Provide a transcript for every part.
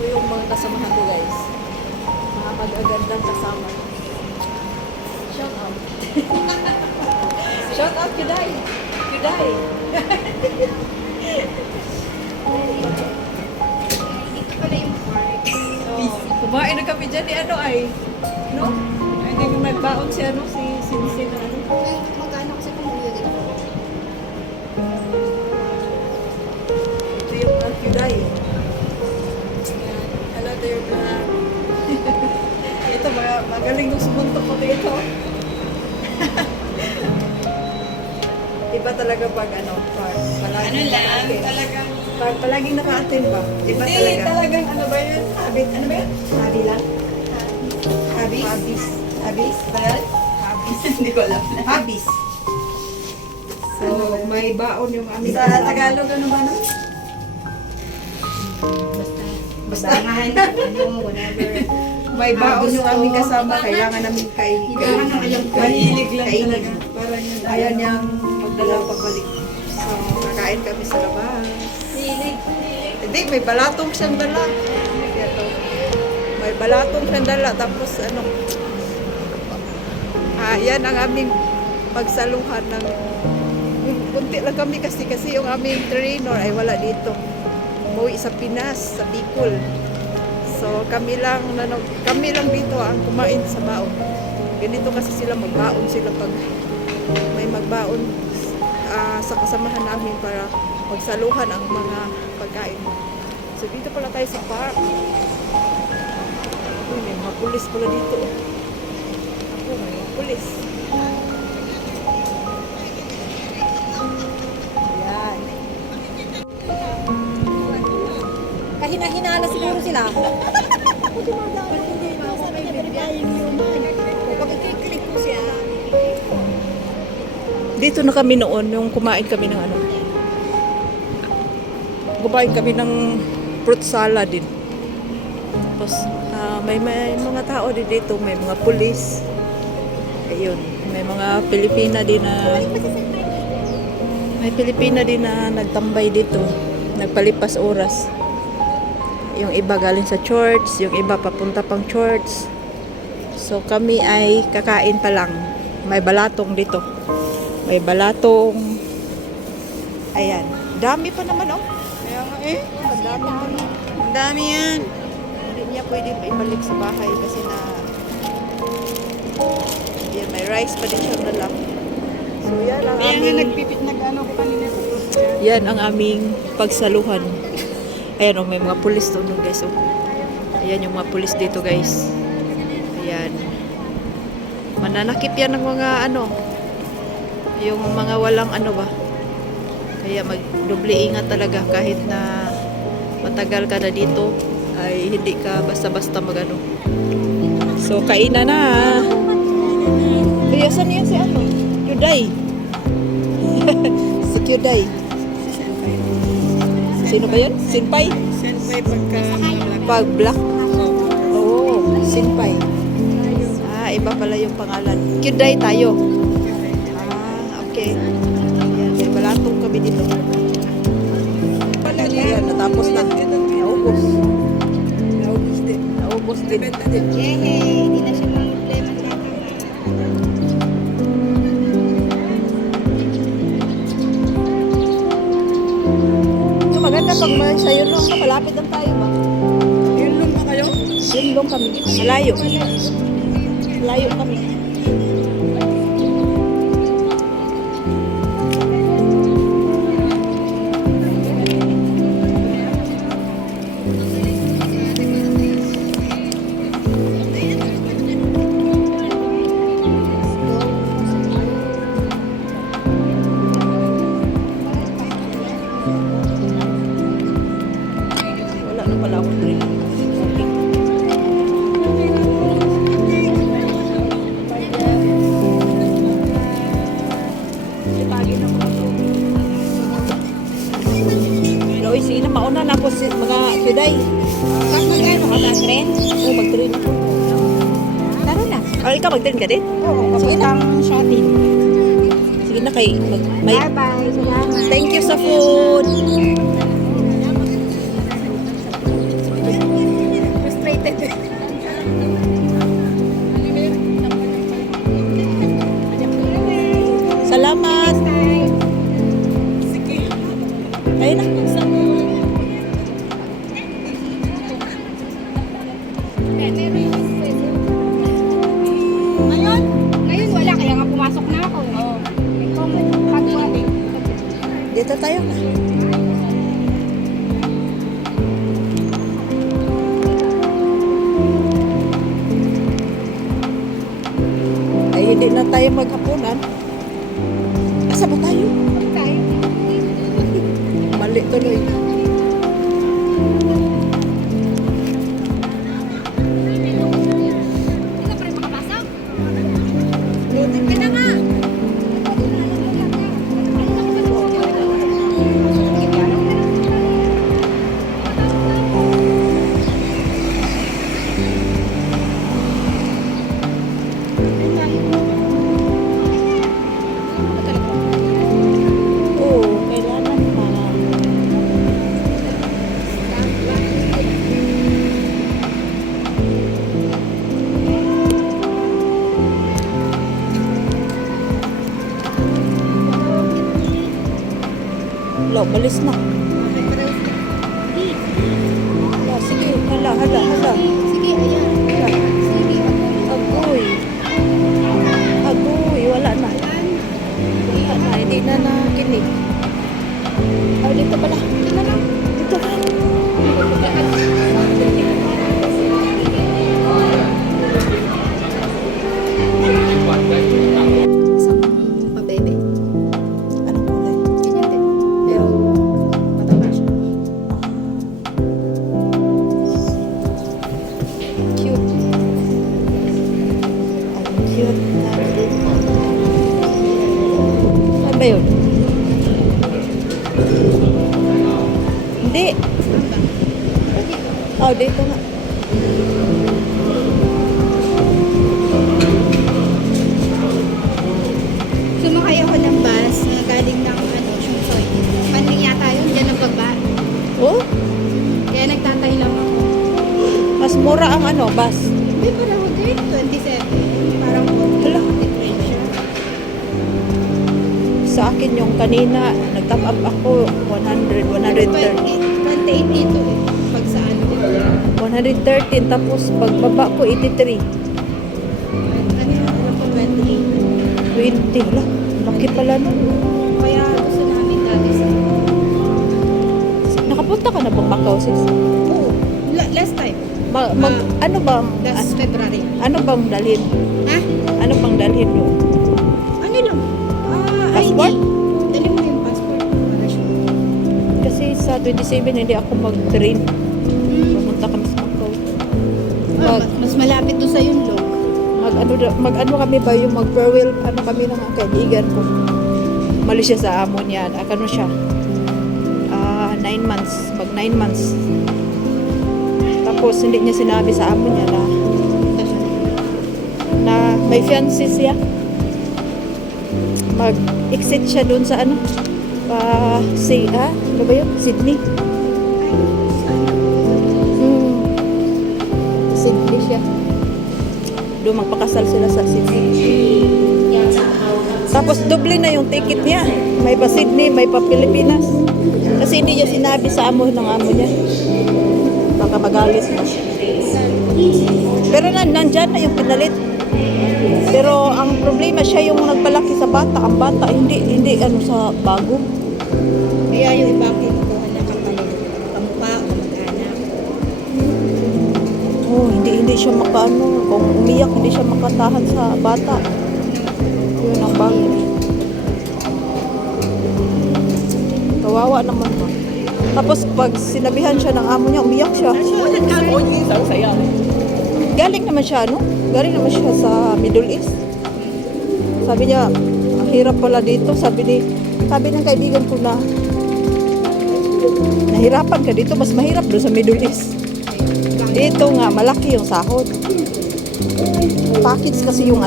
Ako yung mga kasamahan ko, guys. Mga mag-agandang kasama. Shout out. Shout out, Kiday. Kiday. Dito pala yung park. Kumain na kami dyan ni ano ay. No? Ay, hindi nagbaon si ano, si Sinsin na ano. Magkano kasi kumuya dito? Ito yung Kiday. Hello there, vlog. Ito, magaling nung sumuntok ko dito. Iba talaga pag ano, pag palaging talagang... pag palaging naka-attend ba? Iba talaga. talagang ano ba yun? Habit, ano ba yun? Habi lang? Habis? Habis. Habis? Habis. Hindi ko alam na. Habis. So, may baon yung aming Sa kasama. Tagalog, ano ba nun? Basta. ano, whatever. May baon Habis yung aming ko. kasama. Kailangan namin Kailangan ng ayang mahilig lang kainin. talaga. Parang yun. Ayan niyang magdala pagbalik. So, kakain kami sa labas. Hilig. Hindi, may balatong siyang dala. Ito. May balatong siyang dala. Tapos ano, yan ang aming pagsaluhan ng kunti lang kami kasi yung aming trainer ay wala dito. Umuwi sa Pinas, sa Bicol. So kami lang dito ang kumain sa baon. Ganito kasi sila magbaon sila pag may magbaon sa kasamahan namin para magsaluhan ang mga pagkain. So dito pala tayo sa park. Uy, may mga pulis pala dito. Ako, may mga pulis. Ayan. Kahina-hina na siguro sila. Dito na kami noon, yung kumain kami ng ano. Kumain kami ng fruit salad din. Tapos may mga tao din dito, may mga pulis. Ayun, may mga Pilipina din na nagtambay dito, nagpalipas oras. Yung iba galing sa church, yung iba papunta pang church. So kami ay kakain pa lang. May balatong dito. May balatong. Ayan. Dami pa naman oh. Kaya nga eh. Ang dami pa naman. Ang dami yan. Hindi niya pwede ibalik sa bahay kasi na yan, may rice pa din siyang dala. So yan ang Kaya nga aming nag-ano ko kanina. yan ang aming pagsaluhan. Ayan oh, may mga pulis doon guys oh. Ayan yung mga pulis dito guys. Ayan. Mananakip yan ng mga ano, yung mga walang ano ba. Kaya magdoble ingat talaga kahit na matagal ka na dito ay hindi ka basta-basta magano. So kainan na. Biyasan niya si ano? Kyuday. Si Kyuday. Sino ba yun? Sinpay? Senpai pagka... Pag black? Oo, Sinpay. Iba pala yung pangalan. Kyuday tayo. Okay. Ayan, may balatong kami dito. Ayan, natapos na. Naubos. Naubos din. Naubos din. Yehey! Hindi na siya mga problema sa akin. Maganda pag may sayo lang, malapit lang tayo ba? Yun lang ba kayo? Yun lang kami. Malayo. Malayo kami. Wala na pala akong drink. Uy, sige na, mauna na ako mga Kyuday. Pag mag-ano ka ba, trend? Oo, mag-train ako. Tara na. Oh, ikaw mag-train ka din? Oo, kapag shopping. Sige na kay may Bye-bye. Salamat. thank you sa food. na. Ngayon wala, kaya nga pumasok na ako. Dito tayo na. Ay, hindi na tayo maghapunan. Asa ba tayo? Mali tuloy. Loading ka na nga. Oo, kailangan pa. Wala, balis na. Wala, sige, hala. Sige, ayan. Wala. Sige, Agoy. Agoy, wala na. Wala na, hindi na nakinig. Oh, dito pala. Dito na lang. Dito na. isang pabebe. Anong kulay? Ganyan din. Pero mataba siya. Cute. Ang cute natin. Saan ba yun? Hindi. Oh, dito nga. Sumakay ako ng bus na galing ng Chungsoy. Panling yata yun, dyan ang baba. Oh, Kaya nagtatay lang ako. mas mura ang bus. Hindi para ako din, 27. Parang Hala. different siya. Sa akin yung kanina, nag-top up ako 100, 130. 28 dito eh. Pag sa ano. 113, tapos pagbaba ko 83. Ano yung alam ko 28. 20. Wala, laki pala nun. Kaya gusto namin dati sa... Nakapunta ka na bang Macau, sis? Oo. Last time. Ano bang, Last February. ano bang dalhin? Ha? Ano bang dalhin doon? Ano lang? Passport? ID. Dali mo yung passport. Para siya. Kasi sa 27, hindi ako mag-train. Hmm. Pumunta kami sa Macau. Mas malapit to sa yun, Lok. Mag-ano kami ba yung mag-farewell, ano kami ng kaibigan ko. Umalis siya sa amo niya. Ano siya? 9 months. Mag 9 months. Tapos hindi niya sinabi sa amo niya na may fiancé siya. Mag-exit siya doon sa ano? Ano ba yun? Sydney. Sydney siya. Doon magpakasal sila sa Sydney. Tapos doble na yung ticket niya. May pa Sydney, may pa Pilipinas. Kasi hindi niya sinabi sa amo ng amo niya. Baka magalit na. Pero nandyan na yung pinalit. Pero ang problema siya yung nagpalaki sa bata. Ang bata hindi sa bago. Kaya yung iba kinukuha na kapatid. Kamukha o mag-anak. Oh, hindi siya makaano. Kung umiyak, hindi siya makatahan sa bata. Yun ang bago. Kawawa naman mo. Tapos pag sinabihan siya ng amo niya, umiyak siya. Galing naman siya, no? Galing naman siya sa Middle East. Sabi niya, ang hirap pala dito. Sabi ng kaibigan ko na, nahirapan ka dito, mas mahirap doon sa Middle East. Dito nga, malaki yung sahod. Package kasi yung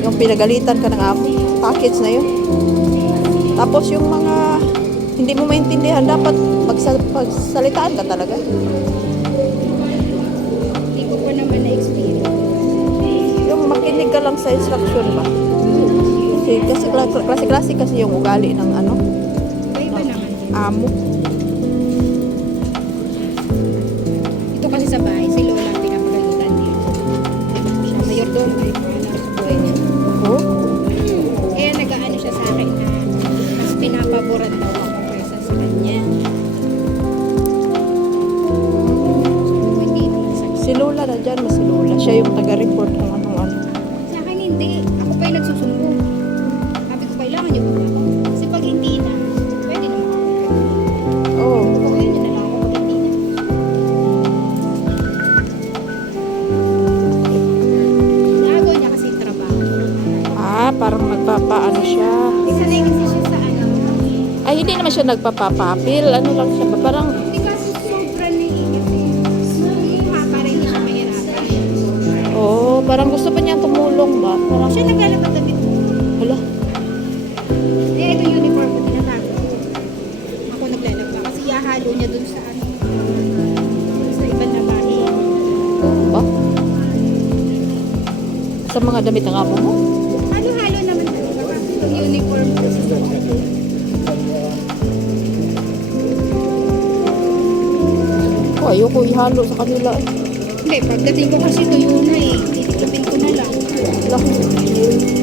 yung pinagalitan ka ng amo. Package na yun. Tapos yung mga hindi mo maintindihan, dapat pagsalitaan ka talaga. Hindi ko pa naman na-experience. Yung makinig ka lang sa instruction ba? Kasi klase kasi yung ugali ng Iba naman. amo. Ito kasi sa bahay, si Lola ang pinapagalitan niya. Siya, mayordomo eh. Ano sa buhay niya. Oh? Kaya nag-aano siya sa akin na mas pinapaboran daw ako kaysa sa kanya. So, hindi naman Si Lola na dyan, mas si Lola. Siya yung taga-report ng ano. sa akin hindi. Ako pa yung nagsusumbong. Sabi ko, kailangan niyo ba ako? Kasi pag hindi na, pwede naman ako. Oh. Kung yun, yun na lang ako pag hindi na. Naagaw niya kasi yung trabaho. Ah, parang nagpapaano siya. Isanay kasi siya sa ano. Ay, hindi naman siya nagpapapapil. Ano lang siya. Parang, Hindi kasi sobra na ingat eh. Para hindi siya mahirapan. oh, parang gusto pa niya tumulong ba? Parang, Siya naglalabas damit ko. hala. Eh, ito yung uniform ko, tinatago ko. Ako naglalaba kasi ihahalo niya dun sa ano. Sa ibang labahe. Ba? Sa mga damit ng amo mo? Halo-halo naman talaga kasi yung uniform ko sa ko. Oh, ayoko ihalo sa kanila. Hindi, pagdating ko kasi tuyo na eh. Titiklopin ko na lang. Hala.